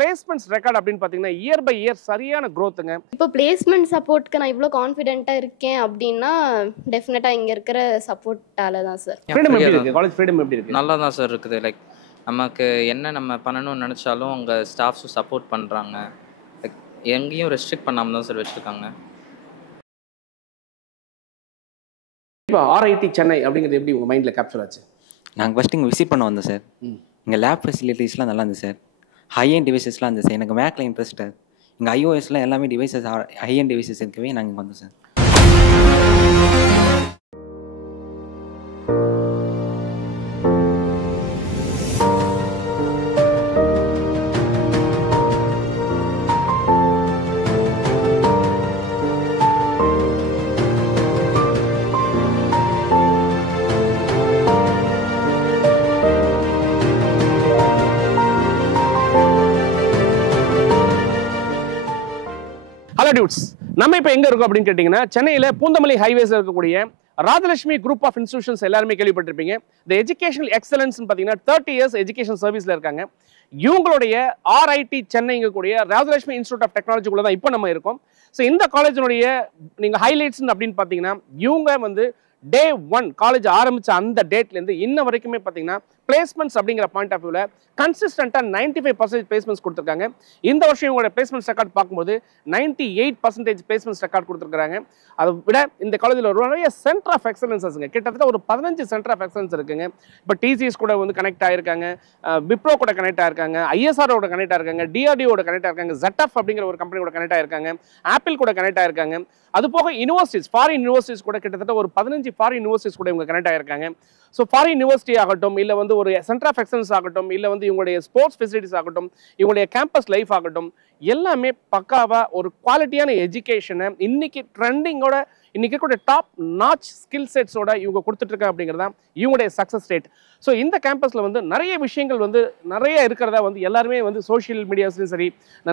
Placements record அப்படின்னு பார்த்தீங்கன்னா year by year சரியான க்ரோத்துங்க. இப்போ பிளேஸ்மெண்ட் சப்போர்ட்க்கு நான் இவ்வளோ கான்ஃபிடென்ட்டாக இருக்கேன் அப்படின்னா டெஃபினட்டாக இங்கே இருக்கிற சப்போர்ட்டால தான் சார். ஃப்ரீடம் எப்படி இருக்குது? காலேஜ் ஃப்ரீடம் எப்படி இருக்குது? நல்லா தான் சார் இருக்குது. லைக் நமக்கு என்ன நம்ம பண்ணணும்னு நினச்சாலும் அங்கே ஸ்டாஃப்ஸும் சப்போர்ட் பண்ணுறாங்க. லைக் எங்கேயும் ரெஸ்ட்ரிக்ட் பண்ணாமல் தான் சார் வச்சுருக்காங்க. இப்போ RIT சென்னை அப்படிங்கிறது எப்படி உங்கள் மைண்டில் கேப்சர் ஆச்சு? நாங்கள் ஃபஸ்ட்டு இங்கே விசிட் பண்ண வந்தோம் சார். இங்கே லேப் ஃபெசிலிட்டிஸ்லாம் நல்லா இருந்துச்சு சார். ஹை எண்ட் டிவைசஸ்லாம் இருந்துச்சு சார். எனக்கு மேக்கில் இன்ட்ரெஸ்ட்டு. இங்கே iOSலாம் எல்லாமே டிவைசஸ் ஹை எண்ட் டிவைசஸ் இருக்கவே நாங்கள் இங்கே வந்தோம் சார். ஹலோ டியூட்ஸ், நம்ம இப்போ எங்கே இருக்கோம் அப்படின்னு கேட்டிங்கன்னா சென்னையில் பூந்தமல்லி ஹைவேஸில் இருக்கக்கூடிய ராஜலட்சுமி குரூப் ஆஃப் இன்ஸ்டிடியூஷன்ஸ் எல்லாருமே கேள்விப்பட்டிருப்பீங்க. இந்த எஜுகேஷனல் எக்ஸலன்ஸ்னு பார்த்தீங்கன்னா 30 இயர்ஸ் எஜுகேஷன் சர்வீஸில் இருக்காங்க. இவங்களுடைய RIT சென்னைங்கக்கூடிய ராஜலட்சுமி இன்ஸ்டியூட் ஆஃப் டெக்னாலஜிக்குள்ள தான் இப்போ நம்ம இருக்கோம். ஸோ இந்த காலேஜினுடைய நீங்கள் ஹைலைட்ஸ் அப்படின்னு பார்த்தீங்கன்னா இவங்க வந்து Day 1 காலேஜ் ஆரம்பித்த அந்த டேட்லேருந்து இன்ன வரைக்குமே பார்த்தீங்கன்னா பிளேஸ்மெண்ட்ஸ் அப்படிங்கிற பாயிண்ட் ஆஃப் வியூவில் கன்சிஸ்டண்ட்டாக 95% பிளேஸ்மெண்ட்ஸ் கொடுத்துருக்காங்க. இந்த வருஷம் இவங்களோட பிளேஸ்மெண்ட்ஸ் ரெக்கார்ட் பார்க்கும்போது 98% பிளேஸ்மெண்ட்ஸ் ரெக்கார்ட் கொடுத்துருக்காங்க. அதை விட இந்த காலேஜில் ஒரு நிறைய சென்டர் ஆஃப் எக்ஸலன்ஸஸ்ங்க, கிட்டத்தட்ட ஒரு 15 சென்டர் ஆஃப் எக்ஸலன்ஸ் இருக்குங்க. இப்போ TCS கூட வந்து கனெக்ட் ஆகிருக்காங்க, விப்ரோ கூட கனெக்ட் ஆகிருக்காங்க, ISROட கனெக்ட் ஆகிருக்காங்க, DRDOட கனெக்ட் ஆகிருக்காங்க, ZF அப்படிங்கிற ஒரு கம்பெனியோட கனெக்ட் ஆகிருக்காங்க, ஆப்பிள் கூட கனெக்ட் ஆகிருக்காங்க. அது போக யூனிவர்சிட்டிஸ், ஃபாரின் யூனிவர்சிட்டிஸ் கூட கிட்டத்தட்ட ஒரு 15 ஃபாரின் யூனிவர்சிட்டிஸ் கூட இவங்க கனெக்ட் ஆகிருக்காங்க. ஸோ ஃபாரின் யூனிவர்சிட்டி ஆகட்டும், இல்லை வந்து ஒரு சென்டர் ஆஃப் எக்ஸலன்ஸ் ஆகட்டும், இல்லை வந்து இவங்களுடைய ஸ்போர்ட்ஸ் ஃபெசிலிட்டிஸ் ஆகட்டும், இவங்களுடைய கேம்பஸ் லைஃப் ஆகட்டும், எல்லாமே பக்காவாக ஒரு குவாலிட்டியான எஜுகேஷனை இன்னைக்கு ட்ரெண்டிங்கோட இன்னைக்கு கூட டாப் நாச் ஸ்கில் செட்ஸோட இவங்க கொடுத்துட்ருக்காங்க அப்படிங்கிறது தான் இவங்களுடைய சக்ஸஸ் ரேட். ஸோ இந்த கேம்பஸில் வந்து நிறைய விஷயங்கள் வந்து நிறைய இருக்கிறதா வந்து எல்லாருமே வந்து சோஷியல் மீடியாஸ்லையும் சரி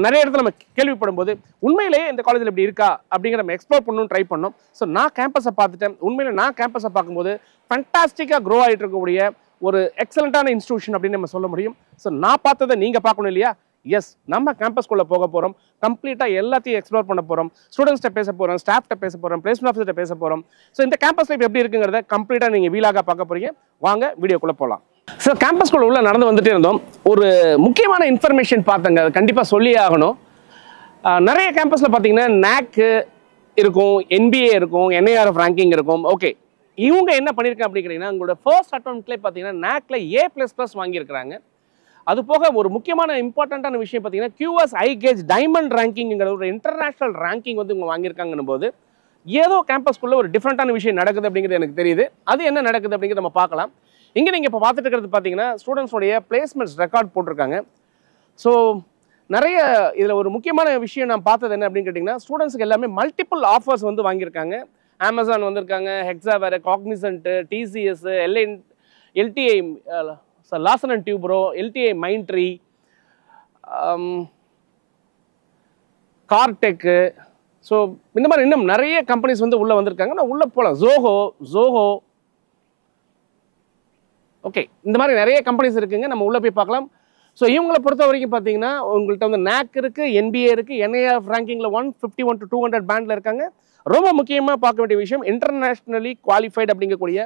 நிறைய இடத்துல நம்ம கேள்விப்படும் போது உண்மையிலேயே இந்த காலேஜில் இப்படி இருக்கா அப்படிங்கிற நம்ம எக்ஸ்ப்ளோர் பண்ணணும்னு ட்ரை பண்ணோம். ஸோ நான் கேம்பஸை பார்த்துட்டேன். உண்மையில நான் கேம்பஸை பார்க்கும்போது ஃபண்டாஸ்டிக்காக க்ரோ ஆகிட்டு இருக்கக்கூடிய ஒரு எக்ஸலண்ட்டான இன்ஸ்டிடியூஷன் அப்படின்னு நம்ம சொல்ல முடியும். ஸோ நான் பார்த்ததை நீங்கள் பார்க்கணும் இல்லையா? எஸ், நம்ம கேம்பஸ்குள்ளே போக போகிறோம், கம்ப்ளீட்டாக எல்லாத்தையும் எக்ஸ்ப்ளோர் பண்ண போகிறோம், ஸ்டூடெண்ட்ஸ்கிட்ட பேச போகிறோம், ஸ்டாஃப்கிட்ட பேச போகிறோம், பிளேஸ்மெண்ட் ஆஃபீஸர்கிட்ட பேச போகிறோம். ஸோ இந்த கேம்பஸ் லைஃப் எப்படி இருக்குங்கிறத கம்ப்ளீட்டாக நீங்கள் வீலாக பார்க்க போகிறீங்க. வாங்க வீடியோக்குள்ளே போகலாம். ஸோ கேம்பஸ்குள்ளே உள்ள நடந்து வந்துட்டே இருந்தோம். ஒரு முக்கியமான இன்ஃபர்மேஷன் பார்த்தங்க, அது கண்டிப்பாக சொல்லியே ஆகணும். நிறைய கேம்பஸில் பார்த்தீங்கன்னா NAC இருக்கும், NBA இருக்கும், NIRF ரேங்கிங் இருக்கும். ஓகே, இவங்க என்ன பண்ணியிருக்காங்க அப்படிங்கிறீங்கன்னா உங்களோட ஃபர்ஸ்ட் அட்டெம்ப்ட்லேயே பார்த்தீங்கன்னா NACல A++ வாங்கியிருக்கிறாங்க. அது போக ஒரு முக்கியமான இம்பார்ட்டண்ட்டான விஷயம் பார்த்தீங்கன்னா QS iGauge டைமண்ட் ரேங்கிங்கிற ஒரு இன்டர்நேஷனல் ரேங்கிங் வந்து இவங்க வாங்கியிருக்காங்கன்னும் போது ஏதோ கேம்பஸ்குள்ளே ஒரு டிஃப்ரெண்ட்டான விஷயம் நடக்குது அப்படிங்கிறது எனக்கு தெரியுது. அது என்ன நடக்குது அப்படிங்கிறத நம்ம பார்க்கலாம். இங்கே நீங்கள் இப்போ பார்த்துட்டு இருக்கிறது பார்த்தீங்கன்னா ஸ்டூடெண்ட்ஸோடைய பிளேஸ்மெண்ட்ஸ் ரெக்கார்ட் போட்டிருக்காங்க. ஸோ நிறைய இதில் ஒரு முக்கியமான விஷயம் நான் பார்த்தது என்ன அப்படின்னு கேட்டிங்கன்னா ஸ்டூடெண்ட்ஸுக்கு எல்லாமே மல்டிபிள் ஆஃபர்ஸ் வந்து வாங்கியிருக்காங்க. Amazon வந்திருக்காங்க, Hexaware, Cognizant, TCS, LTI, Larsen & Toubro, LTI Mindtree, Cartech. So இந்த மாதிரி இன்னும் நிறைய கம்பெனிஸ் வந்து உள்ளே வந்திருக்காங்க. நான் உள்ளே போகலாம். ஜோஹோ ஓகே, இந்த மாதிரி நிறைய கம்பெனிஸ் இருக்குங்க, நம்ம உள்ளே போய் பார்க்கலாம். ஸோ இவங்களை பொறுத்த வரைக்கும் பார்த்தீங்கன்னா உங்கள்கிட்ட வந்து NAC இருக்குது, NBA இருக்குது, NIRF ரேங்கிங்கில் 151 to 200 பேண்டில் இருக்காங்க. ரொம்ப முக்கியமாக பார்க்க வேண்டிய விஷயம் இன்டர்நேஷ்னலி குவாலிஃபைடு அப்படிங்கக்கூடிய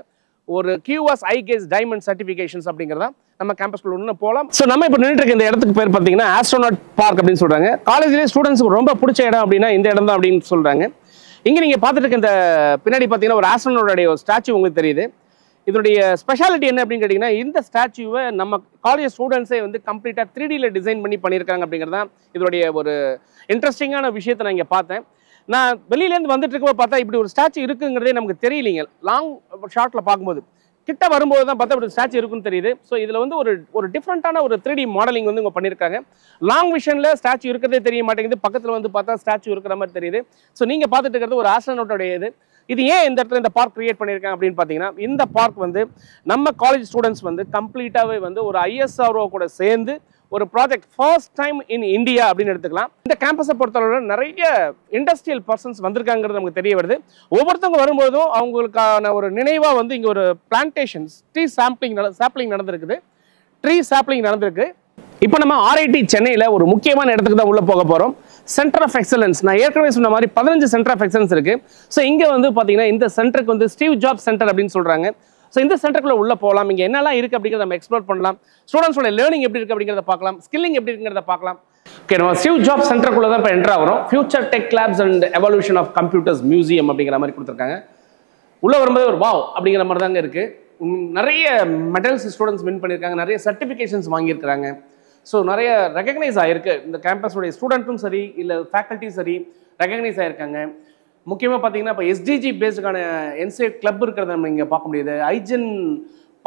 ஒரு QS iGauge டைமண்ட் சர்டிஃபிகேஷன்ஸ் அப்படிங்கிறதா நம்ம கேம்பஸ்குள்ள ஒன்று போகலாம். ஸோ நம்ம இப்போ நின்றுட்டு இருக்க இந்த இடத்துக்கு பேர் பார்த்தீங்கன்னா ஆஸ்ட்ரோநாட் பார்க் அப்படின்னு சொல்கிறாங்க. காலேஜ்லேயே ஸ்டூடெண்ட்ஸுக்கு ரொம்ப பிடிச்ச இடம் அப்படின்னா இந்த இடம் தான் அப்படின்னு சொல்கிறாங்க. இங்கே நீங்கள் பார்த்துட்டு இருக்க இந்த பின்னாடி பார்த்தீங்கன்னா ஒரு ஆஸ்ட்ரோநாட்டோடைய ஒரு ஸ்டாச்சு உங்களுக்கு தெரியுது. இதனுடைய ஸ்பெஷாலிட்டி என்ன அப்படின்னு கேட்டிங்கன்னா இந்த ஸ்டாச்சுவை நம்ம காலேஜ் ஸ்டூடெண்ட்ஸே வந்து கம்ப்ளீட்டாக 3Dயில் டிசைன் பண்ணி பண்ணியிருக்காங்க அப்படிங்கிறது தான் இதனுடைய ஒரு இன்ட்ரெஸ்டிங்கான விஷயத்தை நான் இங்கே பார்த்தேன். நான் வெளியிலேருந்து வந்துட்டு இருக்க பார்த்தா இப்படி ஒரு ஸ்டாச்சு இருக்குங்கிறதே நமக்கு தெரியலைங்க. லாங் ஷார்ட்டில் பார்க்கும்போது கிட்ட வரும்போது தான் பார்த்தா இப்படி ஸ்டாச்சு இருக்குன்னு தெரியுது. ஸோ இதில் வந்து ஒரு டிஃப்ரெண்ட்டான ஒரு 3D மாடலிங் வந்து இவங்க பண்ணியிருக்காங்க. லாங் விஷனில் ஸ்டாச்சு இருக்கிறதே தெரிய மாட்டேங்குது, பக்கத்தில் வந்து பார்த்தா ஸ்டாச்சு இருக்கிற மாதிரி தெரியுது. ஸோ நீங்கள் பார்த்துட்டு இருக்கிறது ஒரு ஆஸ்ட்ரோநாட்டோடைய இது ஏன் இந்த இடத்துல இந்த பார்க் கிரியேட் பண்ணியிருக்காங்க அப்படின்னு பார்த்தீங்கன்னா இந்த பார்க் வந்து நம்ம காலேஜ் ஸ்டூடெண்ட்ஸ் வந்து கம்ப்ளீட்டாகவே வந்து ஒரு ISRO கூட சேர்ந்து ஒரு project first time in India அப்படின்னு எடுத்துக்கலாம். இந்த கேம்பஸை பொறுத்தளவு நிறைய இண்டஸ்ட்ரியல் பர்சன்ஸ் வந்திருக்காங்கிறது நமக்கு தெரிய வருது. ஒவ்வொருத்தவங்க வரும்போதும் அவங்களுக்கான ஒரு நினைவாக வந்து இங்கே ஒரு பிளான்டேஷன்ஸ் ட்ரீ சாப்ளிங் நடந்திருக்கு. இப்போ நம்ம RIT சென்னையில் ஒரு முக்கியமான இடத்துக்கு தான் உள்ள போக போகிறோம். Centre of excellence. நான் ஏற்கனவே சொன்ன மாதிரி 15 சென்டர் ஆஃப் எக்ஸலன்ஸ் இருக்கு. ஸோ இங்கே வந்து பார்த்தீங்கன்னா இந்த சென்டருக்கு வந்து ஸ்டீவ் ஜாப்ஸ் சென்டர் அப்படின்னு சொல்றாங்க. ஸோ இந்த சென்டருக்குள்ள உள்ள போகலாம். இங்கே என்னெல்லாம் இருக்கு அப்படிங்கிறத நம்ம எக்ஸ்ப்ளோர் பண்ணலாம். ஸ்டூடெண்ட்ஸோட லேர்னிங் எப்படி இருக்கு அப்படிங்கிறத பார்க்கலாம். ஸ்கில்லிங் எப்படி இருக்குங்கிறத பார்க்கலாம். ஓகே, நம்ம ஸ்டீவ் ஜாப்ஸ் சென்டருக்குள்ள தான் இப்போ என்ட்ரு ஆகிறோம். Future tech labs and evolution of computers museum அப்படிங்கிற மாதிரி கொடுத்துருக்காங்க. உள்ள வரும்போது ஒரு வாவ் அப்படிங்கிற மாதிரி தாங்க இருக்கு. நிறைய மெடல்ஸ் ஸ்டூடெண்ட்ஸ் வின் பண்ணியிருக்காங்க, நிறைய சர்டிஃபிகேஷன்ஸ் வாங்கியிருக்கிறாங்க. ஸோ நிறைய ரெகக்னைஸ் ஆகிருக்கு. இந்த கேம்பஸோடைய ஸ்டூடெண்ட்டும் சரி இல்லை ஃபேக்கல்ட்டியும் சரி ரெகக்னைஸ் ஆகிருக்காங்க. முக்கியமாக பார்த்தீங்கன்னா இப்போ SDG பேஸ்டுக்கான NCAT கிளப் இருக்கிறத நம்ம இங்கே பார்க்க முடியுது. ஐஜென்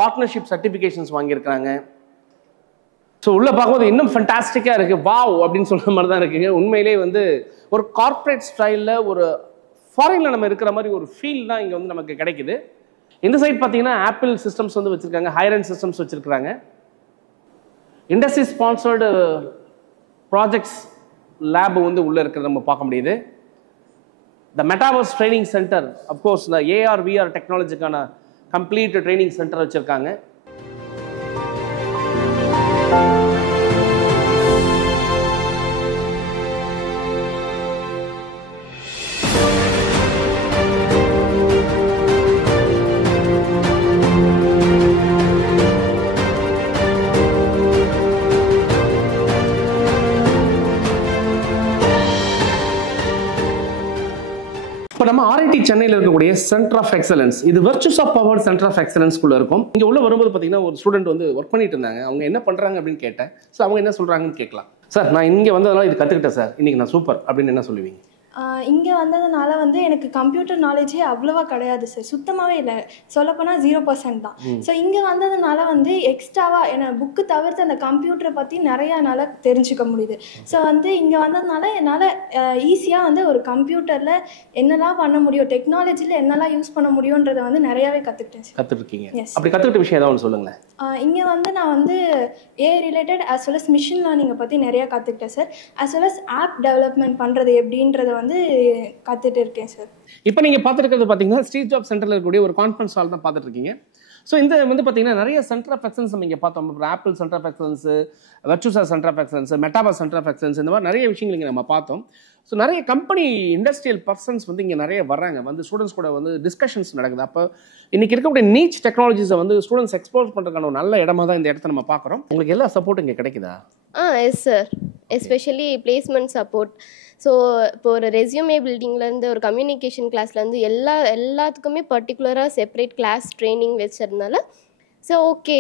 பார்ட்னர்ஷிப் சர்டிஃபிகேஷன்ஸ் வாங்கியிருக்காங்க. ஸோ உள்ளே பார்க்கும்போது இன்னும் ஃபண்டாஸ்டிக்காக இருக்குது. வாவ் அப்படின்னு சொல்கிற மாதிரி தான் இருக்குங்க. உண்மையிலே வந்து ஒரு கார்ப்பரேட் ஸ்டைலில் ஒரு ஃபாரினில் நம்ம இருக்கிற மாதிரி ஒரு ஃபீல் தான் இங்கே வந்து நமக்கு கிடைக்குது. இந்த சைட் பார்த்தீங்கன்னா ஆப்பிள் சிஸ்டம்ஸ் வந்து வச்சுருக்காங்க, ஹையர் சிஸ்டம்ஸ் வச்சுருக்காங்க. இண்டஸ்ட்ரி ஸ்பான்சர்டு ப்ராஜெக்ட்ஸ் லேப் வந்து உள்ளே இருக்கிறத நம்ம பார்க்க முடியுது. The metaverse training centre, of course இந்த AR VR டெக்னாலஜிக்கான கம்ப்ளீட் ட்ரைனிங் சென்டர் வச்சுருக்காங்க. இப்போ நம்ம RIT சென்னையில் இருக்கக்கூடிய சென்டர் ஆஃப் எக்ஸலன்ஸ், இது வெர்ச்சுஸ் ஆஃப் பவர் சென்டர் ஆஃப் எக்ஸலன்ஸ்குள்ள இருக்கும். இங்கே உள்ள வரும்போது பார்த்தீங்கன்னா ஒரு ஸ்டூடெண்ட் வந்து ஒர்க் பண்ணிட்டு இருந்தாங்க. அவங்க என்ன பண்ணுறாங்க அப்படின்னு கேட்டேன். ஸோ அவங்க என்ன சொல்கிறாங்கன்னு கேட்கலாம். சார், நான் இங்கே வந்ததுனால இது கற்றுக்கிட்டேன் சார், இன்னைக்கு நான் சூப்பர் அப்படின்னு என்ன சொல்லுவீங்க? இங்கே வந்ததுனால வந்து எனக்கு கம்ப்யூட்டர் நாலேஜே அவ்வளோவா கிடையாது சார், சுத்தமாகவே இல்லை. சொல்லப்போனால் 0% தான். ஸோ இங்கே வந்ததுனால வந்து எக்ஸ்ட்ராவாக என்ன புக்கு தவிர்த்து அந்த கம்ப்யூட்டரை பற்றி நிறையா என்னால் தெரிஞ்சுக்க முடியுது. ஸோ வந்து இங்கே வந்ததுனால என்னால் ஈஸியாக வந்து ஒரு கம்ப்யூட்டரில் என்னெல்லாம் பண்ண முடியும், டெக்னாலஜியில் என்னெல்லாம் யூஸ் பண்ண முடியுன்றதை வந்து நிறையாவே கற்றுக்கிட்டேன் சார். கற்றுருக்கீங்க? அப்படி கற்றுக்கிட்ட விஷயம் ஏதாவது ஒன்று சொல்லுங்களேன். இங்கே வந்து நான் வந்து AI related as well as machine லேர்னிங்கை பற்றி நிறையா கற்றுக்கிட்டேன் sir. as well as app development பண்ணுறது எப்படின்றத வந்து கற்றுட்டு இருக்கேன் சார். இப்போ நீங்கள் பார்த்துருக்கிறது பார்த்தீங்கன்னா ஸ்டீவ் ஜாப்ஸ் சென்டரில் இருக்கக்கூடிய ஒரு கான்ஃபரன்ஸ் ஹால் தான் பார்த்துட்டு இருக்கீங்க. ஸோ இந்த வந்து பார்த்தீங்கன்னா நிறைய சென்டர் ஆஃப் எக்ஸலன்ஸ் நம்ம இங்கே பார்த்தோம். அப்புறம் Apple centre of excellence, Virtusa centre of excellence, metaverse centre of excellence, இந்த மாதிரி நிறைய விஷயங்கள் இங்கே நம்ம பார்த்தோம். ஸோ நிறைய கம்பெனி இண்டஸ்ட்ரியல் பர்சன்ஸ் வந்து இங்கே நிறைய வர்றாங்க, வந்து ஸ்டூடெண்ட்ஸ் கூட வந்து டிஸ்கஷன்ஸ் நடக்குது. அப்போ இன்னைக்கு இருக்கக்கூடிய நீச் டெக்னாலஜிஸை வந்து ஸ்டூடெண்ட்ஸ் எக்ஸ்ப்ளோர் பண்ணுறதுக்கான ஒரு நல்ல இடமா தான் இந்த இடத்த நம்ம பார்க்குறோம். உங்களுக்கு எல்லா சப்போர்ட் இங்கே கிடைக்குதா? Yes sir, especially placement support. So இப்போ ஒரு ரெஸ்யூமே பில்டிங்லேருந்து ஒரு கம்யூனிகேஷன் கிளாஸ்லேருந்து எல்லாத்துக்குமே பர்டிகுலராக செப்பரேட் கிளாஸ் ட்ரைனிங் வச்சதுனால ஸோ ஓகே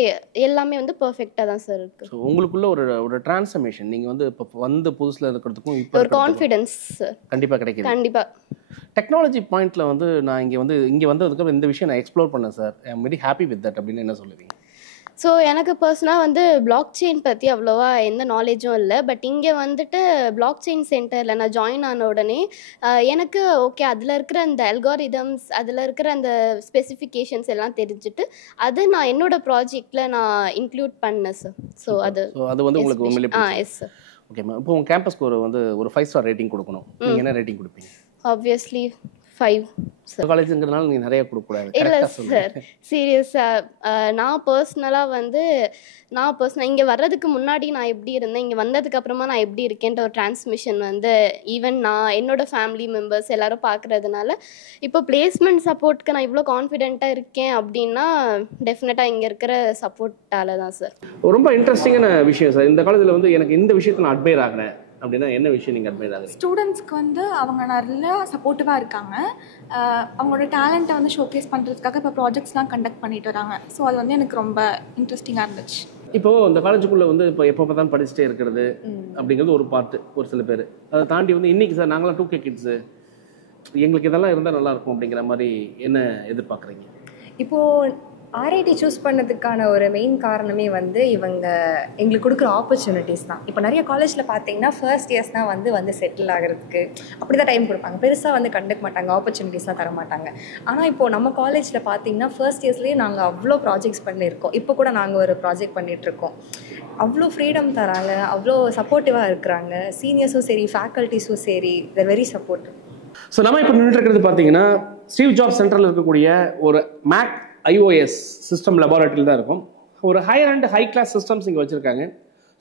எல்லாமே வந்து பர்ஃபெக்டாக தான் சார் இருக்குது. ஸோ உங்களுக்குள்ள ஒரு டிரான்ஸ்ஃபர்மேஷன் நீங்கள் வந்து இப்போ வந்து புதுசில் இருக்கிறதுக்கும் இப்போ ஒரு கான்ஃபிடென்ஸ் கண்டிப்பாக கிடைக்குது. கண்டிப்பாக டெக்னாலஜி பாயிண்ட்டில் வந்து நான் இங்கே வந்ததுக்கு இந்த விஷயம் நான் எக்ஸ்ப்ளோர் பண்ணேன் sir, I am very happy with that அப்படின்னு என்ன சொல்லுவீங்க? ஸோ எனக்கு பர்சனலாக வந்து பிளாக் செயின் பற்றி அவ்வளோவா எந்த நாலேஜும் இல்லை. பட் இங்கே வந்துட்டு பிளாக் செயின் சென்டரில் நான் ஜாயின் ஆன உடனே எனக்கு ஓகே அதில் இருக்கிற அந்த அல்காரிதம்ஸ், அதில் இருக்கிற அந்த ஸ்பெசிஃபிகேஷன்ஸ் எல்லாம் தெரிஞ்சுட்டு அதை நான் என்னோட ப்ராஜெக்டில் நான் இன்க்ளூட் பண்ணேன் சார். ஸோ அது வந்து உங்களுக்கு உண்மையிலே எஸ் சார். ஓகேம்மா, இப்போ உங்கள் கேம்பஸ்க்கு ஒரு 5 ஸ்டார் ரேட்டிங் கொடுக்கணும். நீங்கள் என்ன ரேட்டிங் கொடுப்பீங்க? Obviously 5 sir. காலேஜுங்கிறதுனால நீங்கள் நிறைய கொடுக்கக்கூடாது. இல்லை சார், சீரியஸாக நான் பர்சனலாக இங்கே வர்றதுக்கு முன்னாடி நான் எப்படி இருந்தேன், இங்கே வந்ததுக்கு அப்புறமா நான் எப்படி இருக்கேன்ற ஒரு டிரான்ஸ்மிஷன் வந்து ஈவன் நான் என்னோட ஃபேமிலி மெம்பர்ஸ் எல்லாரும் பார்க்குறதுனால இப்போ பிளேஸ்மெண்ட் சப்போர்ட்க்கு நான் இவ்வளோ கான்ஃபிடென்ட்டாக இருக்கேன் அப்படின்னா டெஃபினட்டாக இங்கே இருக்கிற சப்போர்ட்டால தான் சார். ரொம்ப இன்ட்ரெஸ்டிங்கான விஷயம் சார். இந்த காலேஜில் வந்து எனக்கு இந்த விஷயத்தை நான் அட்மையர் ஆகிறேன் அப்படின்னா என்ன விஷயம் நீங்கள் அட்மையர் ஆகுறீங்க? ஸ்டூடெண்ட்ஸ்க்கு வந்து அவங்க நல்லா சப்போர்ட்டிவாக இருக்காங்க. அவங்களோட டேலண்ட்டை வந்து ஷோகேஸ் பண்ணுறதுக்காக இப்போ ப்ராஜெக்ட்ஸ்லாம் கண்டக்ட் பண்ணிட்டு வராங்க. ஸோ அது வந்து எனக்கு ரொம்ப இன்ட்ரெஸ்டிங்காக இருந்துச்சு. இப்போது இந்த காலேஜுக்குள்ளே வந்து இப்போ எப்போ தான் படிச்சுட்டே இருக்கிறது அப்படிங்கிறது ஒரு பார்ட்டு. ஒரு சில பேர் அதை தாண்டி வந்து இன்றைக்கி சார் நாங்களாம் 2K கிட்ஸு, எங்களுக்கு இதெல்லாம் இருந்தால் நல்லாயிருக்கும் அப்படிங்கிற மாதிரி என்ன எதிர்பார்க்குறீங்க? இப்போது RIT சூஸ் பண்ணதுக்கான ஒரு மெயின் காரணமே வந்து இவங்க எங்களுக்கு கொடுக்குற ஆப்பர்ச்சுனிட்டிஸ் தான். இப்போ நிறைய காலேஜில் பார்த்தீங்கன்னா ஃபர்ஸ்ட் இயர்ஸ் தான் வந்து செட்டில் ஆகிறதுக்கு அப்படி தான் டைம் கொடுப்பாங்க, பெருசாக வந்து கண்டுக்க மாட்டாங்க, ஆப்பர்ச்சுனிட்டிஸ்லாம் தர மாட்டாங்க. ஆனால் இப்போது நம்ம காலேஜில் பார்த்தீங்கன்னா ஃபர்ஸ்ட் இயர்ஸ்லேயே நாங்கள் அவ்வளோ ப்ராஜெக்ட்ஸ் பண்ணியிருக்கோம். இப்போ கூட நாங்கள் ஒரு ப்ராஜெக்ட் பண்ணிகிட்ருக்கோம். அவ்வளோ ஃப்ரீடம் தராங்க, அவ்வளோ சப்போர்ட்டிவாக இருக்கிறாங்க. சீனியர்ஸும் சரி, ஃபேக்கல்ட்டிஸும் சரி, they're very supportive. ஸோ நம்ம இப்போ நின்றுட்டு இருக்கிறது பார்த்தீங்கன்னா ஸ்டீவ் ஜாப்ஸ் சென்டரில் இருக்கக்கூடிய ஒரு மேக் iOS சிஸ்டம் லெபார்ட்டரியில் தான் இருக்கும். ஒரு higher and high class systems இங்கே வச்சுருக்காங்க.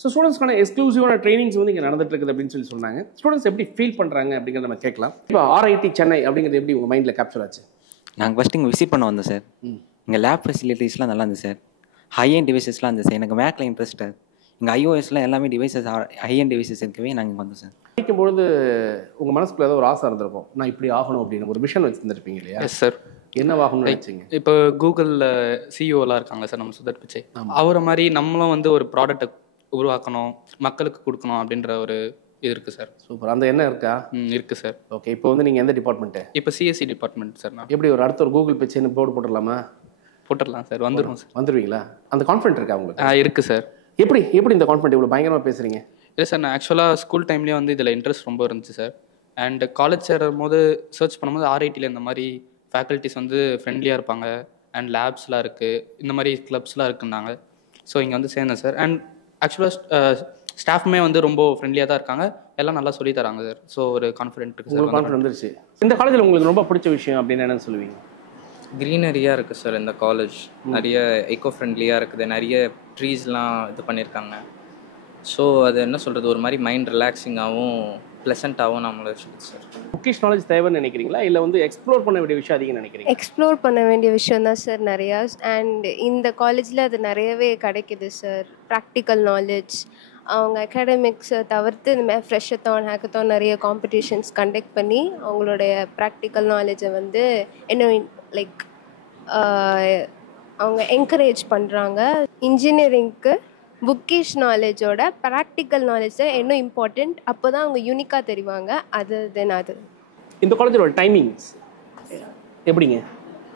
ஸோ ஸ்டூடெண்ட்ஸ்க்கான எக்ஸ்க்ளூசிவான ட்ரைனிங்ஸ் வந்து இங்கே நடந்துட்டு இருக்குது அப்படின்னு சொன்னாங்க. ஸ்டூடெண்ட்ஸ் எப்படி ஃபீல் பண்ணுறாங்க அப்படிங்கிறத நம்ம கேட்கலாம். இப்போ RIT சென்னை அப்படிங்கிறது எப்படி உங்கள் மைண்டில் கேப்சர் ஆச்சு? நாங்கள் ஃபஸ்ட்டு இங்கே விசிட் பண்ண வந்தோம் சார். இங்கே லேப் ஃபெசிலிட்டிஸ்லாம் நல்லா இருந்துச்சு சார். ஹை அண்ட் டிவைசஸ்லாம் இருந்துச்சு சார். எனக்கு மேக்கில் இன்ட்ரெஸ்ட்டு. இங்கே iOSலாம் எல்லாமே டிவைசஸ் ஹை அண்ட் டிவைசஸ் இருக்கவே நாங்கள் இங்கே வந்தோம் சார். படிக்கும்பொழுது உங்கள் மனசுக்குள்ள ஏதோ ஒரு ஆசை இருந்திருக்கும், நான் இப்படி ஆகணும் அப்படின்னு ஒரு விஷன் வச்சுருந்துருப்பீங்க இல்லையா? Yes sir. என்னவாகணும்னு நினைச்சிங்க? இப்போ கூகுளில் சிஇஓலாம் இருக்காங்க சார், நம்ம சுதர் பிச்சை. அவரை மாதிரி நம்மளும் வந்து ஒரு ப்ராடக்ட்டை உருவாக்கணும், மக்களுக்கு கொடுக்கணும் அப்படின்ற ஒரு இது இருக்குது சார். சூப்பர். அந்த எண்ணம் இருக்கா? இருக்குது சார். ஓகே. இப்போ வந்து நீங்கள் எந்த டிபார்ட்மெண்ட்டு? இப்போ சிஎஸ்சி டிபார்ட்மெண்ட் சார். நான் எப்படி ஒரு அடுத்த ஒரு கூகுள் பிச்சைன்னு போர்டு போட்டுடலாமா? போட்டுடலாம் சார். வந்துடுவோம் சார். வந்துடுவீங்களா? அந்த கான்ஃபிடென்ட் இருக்கா உங்களுக்கு? இருக்குது சார். எப்படி இந்த கான்ஃபிடென்ட் இவ்வளோ பயங்கரமாக பேசுகிறீங்க? இல்லை சார், நான் ஆக்சுவலாக ஸ்கூல் டைம்லேயே வந்து இதில் இன்ட்ரெஸ்ட் ரொம்ப இருந்துச்சு சார். அண்ட் காலேஜ் சேரும் போது சர்ச் பண்ணும்போது RITயில் இந்த மாதிரி ஃபேக்கல்ட்டிஸ் வந்து ஃப்ரெண்ட்லியாக இருப்பாங்க அண்ட் லேப்ஸ்லாம் இருக்குது, இந்த மாதிரி கிளப்ஸ்லாம் இருக்குன்னாங்க. ஸோ இங்கே வந்து சேர்ந்தேன் சார். அண்ட் ஆக்சுவலாக ஸ்டாஃப்மே வந்து ரொம்ப ஃப்ரெண்ட்லியாக தான் இருக்காங்க, எல்லாம் நல்லா சொல்லி தராங்க சார். ஸோ ஒரு கான்ஃபிடென்ட் இருக்குது சார். கான்ஃபிடென்ட் வந்துருச்சு. இந்த காலேஜில் உங்களுக்கு ரொம்ப பிடிச்ச விஷயம் அப்படின்னு என்னன்னு சொல்லுவீங்க? க்ரீனரியாக இருக்குது சார் இந்த காலேஜ். நிறைய எக்கோ ஃப்ரெண்ட்லியாக இருக்குது, நிறைய ட்ரீஸ்லாம் இது பண்ணியிருக்காங்க. ஸோ அது என்ன சொல்கிறது, ஒரு மாதிரி மைண்ட் ரிலாக்ஸிங்காகவும் ப்ளசண்ட்டாகவும் நம்மளை வச்சுருக்கு சார். புக்கிஷ் நாலேஜ் தேவைன்னு நினைக்கிறீங்களா, இல்லை வந்து எக்ஸ்ப்ளோர் பண்ண வேண்டிய விஷயம் அதிகம் நினைக்கிறீங்க? எக்ஸ்ப்ளோர் பண்ண வேண்டிய விஷயம் தான் சார் நிறையா. அண்ட் இந்த காலேஜில் அது நிறையவே கிடைக்குது சார். ப்ராக்டிக்கல் நாலேஜ், அவங்க அகாடமிக்ஸை தவிர்த்து இந்த மாதிரி ஃப்ரெஷத்தான் ஹேக்கத்தான் நிறைய காம்படிஷன்ஸ் கண்டக்ட் பண்ணி அவங்களுடைய ப்ராக்டிக்கல் நாலேஜை வந்து இன்னும் லைக் அவங்க என்கரேஜ் பண்ணுறாங்க. இன்ஜினியரிங்க்கு புக்கிஷ் நாலேஜோட ப்ராக்டிக்கல் நாலேஜ் தான் இன்னும் இம்பார்ட்டண்ட். அப்போ தான் அவங்க யூனிக்காக தெரிவாங்க. அது இந்த காலேஜோட டைமிங்ஸ் எப்படிங்க?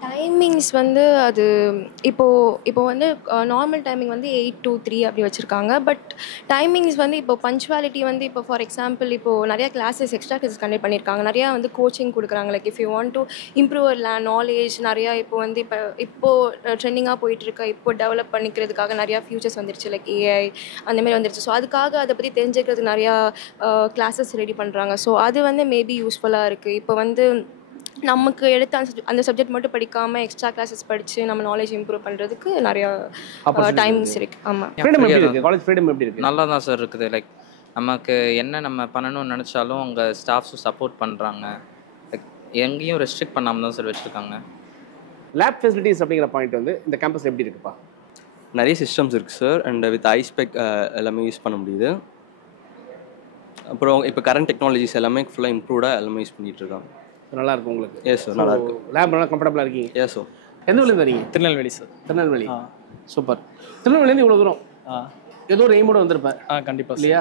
டைமிங்ஸ் வந்து அது இப்போ வந்து நார்மல் டைமிங் வந்து 8 to 3 அப்படி வச்சுருக்காங்க. பட் டைமிங்ஸ் வந்து இப்போ பஞ்சுவாலிட்டி வந்து இப்போ ஃபார் எக்ஸாம்பிள் இப்போது நிறையா கிளாஸஸ் எக்ஸ்ட்ரா கிளாஸஸ் கண்டக்ட் பண்ணியிருக்காங்க, நிறையா வந்து கோச்சிங் கொடுக்குறாங்க. Like if you want to improve knowledge நிறையா இப்போ வந்து இப்போது ட்ரெண்டிங்காக போயிட்டுருக்க இப்போ டெவலப் பண்ணிக்கிறதுக்காக நிறையா ஃபியூச்சர்ஸ் வந்துருச்சு, லைக் AI அந்த மாதிரி வந்துருச்சு. ஸோ அதுக்காக அதை பற்றி தெரிஞ்சுக்கிறதுக்கு நிறையா கிளாஸஸ் ரெடி பண்ணுறாங்க. ஸோ அது வந்து மேபி யூஸ்ஃபுல்லாக இருக்குது. இப்போ வந்து நமக்கு எடுத்த அந்த சப்ஜெக்ட் மட்டும் படிக்காமல் எக்ஸ்ட்ரா கிளாஸஸ் படித்து நம்ம நாலேஜ் இம்ப்ரூவ் பண்ணுறதுக்கு நிறையா டைமிங்ஸ் இருக்குது. ஆமாம். காலேஜ் ஃப்ரீடம் எப்படி இருக்குது? நல்லா தான் சார் இருக்குது. லைக் நமக்கு என்ன நம்ம பண்ணணும்னு நினச்சாலும் அவங்க ஸ்டாஃப்ஸும் சப்போர்ட் பண்ணுறாங்க. லைக் எங்கேயும் ரெஸ்ட்ரிக்ட் பண்ணாமல் தான் சார் வச்சுருக்காங்க. லேப் ஃபெசிலிட்டிஸ் அப்படிங்கிற பாயிண்ட் வந்து இந்த கேம்பஸ் எப்படி இருக்குப்பா? நிறைய சிஸ்டம்ஸ் இருக்குது சார். அண்ட் வித் ஐஸ்பெக் எல்லாமே யூஸ் பண்ண முடியுது. அப்புறம் இப்போ கரண்ட் டெக்னாலஜிஸ் எல்லாமே ஃபுல்லாக இம்ப்ரூவ்டாக எல்லாமே யூஸ் பண்ணிகிட்டு இருக்காங்க. நல்லா இருக்கும் உங்களுக்கு? எஸ் சார், நல்லா இருக்கும். லேப் நல்லா கம்ஃபர்டபுளாக இருக்கீங்க? Yes sir. எந்த ஊர்லேருந்து வரீங்க? திருநெல்வேலி சார். திருநெல்வேலி. சூப்பர். திருநெல்வேலிலேருந்து இவ்வளோ தூரம் ஏதோ ஒரு எய்மோட வந்திருப்பேன். கண்டிப்பாக இல்லையா?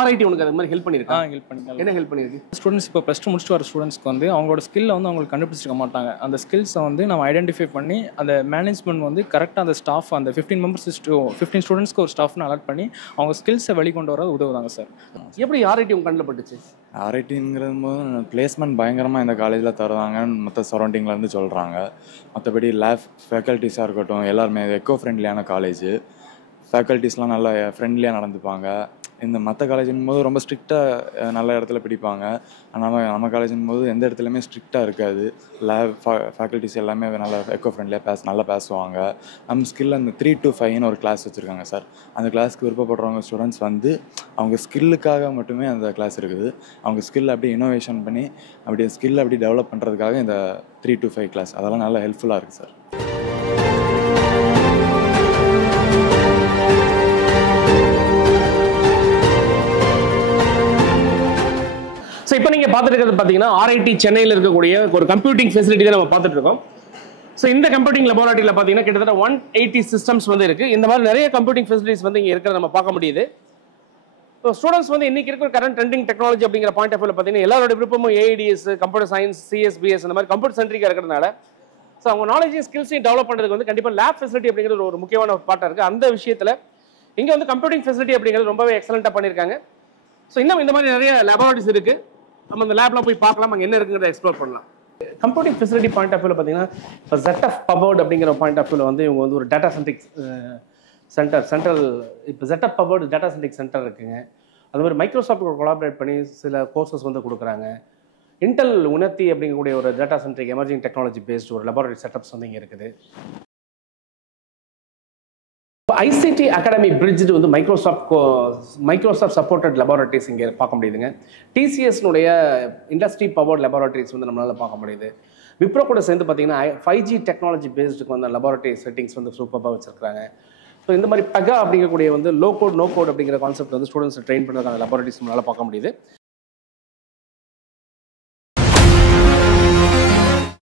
RIT உனக்கு அது மாதிரி ஹெல்ப் பண்ணியிருக்கா? ஹெல்ப் பண்ணிருக்காங்க. என்ன ஹெல்ப் பண்ணியிருக்கு? ஸ்டூடெண்ட்ஸ் இப்போ +2 முடிச்சுட்டு வர ஸ்டூடெண்ட்ஸ்க்கு வந்து அவங்களோட ஸ்கில்லை வந்து அவங்களுக்கு கண்டுபிடிச்சிருக்க மாட்டாங்க. அந்த ஸ்கில்ஸை வந்து நம்ம ஐடென்டிஃபை பண்ணி அந்த மேனேஜ்மெண்ட் வந்து கரெக்டாக அந்த ஸ்டாஃப் அந்த 15 மெம்பர்ஸ் 15 ஸ்டூடெண்ட்ஸ்க்கு ஒரு ஸ்டாஃப்னு அலாட் பண்ணி அவங்க ஸ்கில்ஸை வெளிக்கொண்டு வர உதவுதாங்க சார். எப்படி RIT உங்க கண்ணில் பட்டுச்சு? RITங்கிறது போது பிளேஸ்மெண்ட் பயங்கரமாக இந்த காலேஜில் தருவாங்கன்னு மற்ற சரௌண்டிங்லேருந்து சொல்கிறாங்க. மற்றபடி லேப் ஃபேக்கல்ட்டிஸாக இருக்கட்டும் எல்லாருமே எக்கோ ஃப்ரெண்ட்லியான காலேஜு. ஃபேக்கல்ட்டிஸ்லாம் நல்லா ஃப்ரெண்ட்லியாக நடந்துப்பாங்க. இந்த மற்ற காலேஜின் போது ரொம்ப ஸ்ட்ரிக்டாக நல்ல இடத்துல பிடிப்பாங்க. நம்ம காலேஜின் போது எந்த இடத்துலையுமே ஸ்ட்ரிக்டாக இருக்காது. லேப் ஃபேக்கல்ட்டிஸ் எல்லாமே நல்லா எக்கோ ஃப்ரெண்ட்லியாக நல்லா பேசுவாங்க. நம்ம ஸ்கில் அந்த 3 to 5ன்னு ஒரு கிளாஸ் வச்சுருக்காங்க சார். அந்த கிளாஸ்க்கு விருப்பப்படுறவங்க ஸ்டூடெண்ட்ஸ் வந்து அவங்க ஸ்கில்லுக்காக மட்டுமே அந்த கிளாஸ் இருக்குது. அவங்க ஸ்கில் அப்படி இனோவேஷன் பண்ணி அப்படி ஸ்கில் அப்படி டெவலப் பண்ணுறதுக்காக இந்த 3 to 5 கிளாஸ் அதெல்லாம் நல்லா ஹெல்ப்ஃபுல்லாக இருக்குது சார். ஸோ இப்போ நீங்கள் பார்த்துட்டு இருக்கிறது பார்த்தீங்கன்னா RIT சென்னையில் இருக்கக்கூடிய ஒரு கம்ப்யூட்டிங் ஃபெசிலிட்டி தான் நம்ம பார்த்துட்டு இருக்கோம். ஸோ இந்த கம்ப்யூட்டிங் லெபார்ட்டரியில் பார்த்தீங்கன்னா கிட்டத்தட்ட 180 சிஸ்டம்ஸ் வந்து இருக்குது. இந்த மாதிரி நிறைய கம்ப்யூட்டிங் ஃபெசிலிட்டிஸ் வந்து இங்கே இருக்கிறத நம்ம பார்க்க முடியுது. ஸோ ஸ்டூடெண்ட்ஸ் வந்து இன்றைக்கி இருக்கிற கரண்ட் ட்ரெண்டிங் டெக்னாலஜி அப்படிங்கிற பாயிண்ட் ஆஃப் வியூவில் பார்த்தீங்கன்னா எல்லாரோட விருப்பமும் AIDS, கம்ப்யூட்டர் சயின்ஸ், CSBS இந்த மாதிரி கம்ப்யூட்டர் சென்ட்ரிக்காக இருக்கிறதுனால ஸோ அவங்க நாலேஜையும் ஸ்கில்ஸையும் டெவலப் பண்ணுறதுக்கு வந்து கண்டிப்பாக லேப் ஃபெசிலிட்டி அப்படிங்கிறது ஒரு முக்கியமான பார்ட்டாக இருக்குது. அந்த விஷயத்தில் இங்கே வந்து கம்ப்யூட்டிங் ஃபெசிலிட்டி அப்படிங்கிறது ரொம்பவே எக்ஸலண்ட்டாக பண்ணியிருக்காங்க. ஸோ இன்னும் இந்த மாதிரி நிறைய லெபார்ட்டரிஸ் இருக்குது. நம்ம இந்த லேப்லாம் போய் பார்க்கலாம், அங்கே என்ன இருக்குங்கிறத எக்ஸ்ப்ளோர் பண்ணலாம். கம்ப்யூட்டிங் ஃபெசிலிட்டி பாயிண்ட் ஆஃப் வியூவில் பார்த்தீங்கன்னா இப்போ ZF பவர்ட் அப்படிங்கிற பாயிண்ட் ஆஃப் வியூவில் வந்து இவங்க வந்து ஒரு டேட்டா சென்ட்ரிக் சென்ட்ரல் இப்போ ZF powered data centric centre இருக்குங்க. அது மாதிரி மைக்ரோசாஃப்ட் கொலாபரேட் பண்ணி சில கோர்சஸ் வந்து கொடுக்குறாங்க. இன்டெல் உணர்த்தி அப்படிங்கக்கூடிய ஒரு data centric emerging technology based ஒரு லெபார்ட்டரி செட்டப்ஸ் வந்து இங்கே இருக்குது. இப்போ ஐசிடி அகாடமி பிரிட்ஜ் வந்து மைக்ரோசாஃப்ட் சப்போர்ட்டட் லெபார்ட்டரிஸ் இங்கே பார்க்க முடியுதுங்க. டிசிஎஸ்னுடைய இண்டஸ்ட்ரி பவர்ட் லெபார்ட்டரிஸ் வந்து நம்மளால் பார்க்க முடியுது. விப்ரோ கூட சேர்ந்து பார்த்தீங்கன்னா 5G டெக்னாலஜி பேஸ்டுக்கு வந்து லெபார்ட்டரி செட்டிங்ஸ் வந்து சூப்பராக வச்சுருக்காங்க. ஸோ இந்த மாதிரி பகா அப்படிங்கக்கூடிய வந்து லோ கோட் நோ கோட் அப்படிங்கிற கான்செப்ட் வந்து ஸ்டூடெண்ட்ஸ் ட்ரெயின் பண்ணுறதுக்கான லெபார்ட்டரிஸ் நம்மளால் பார்க்க முடியுது.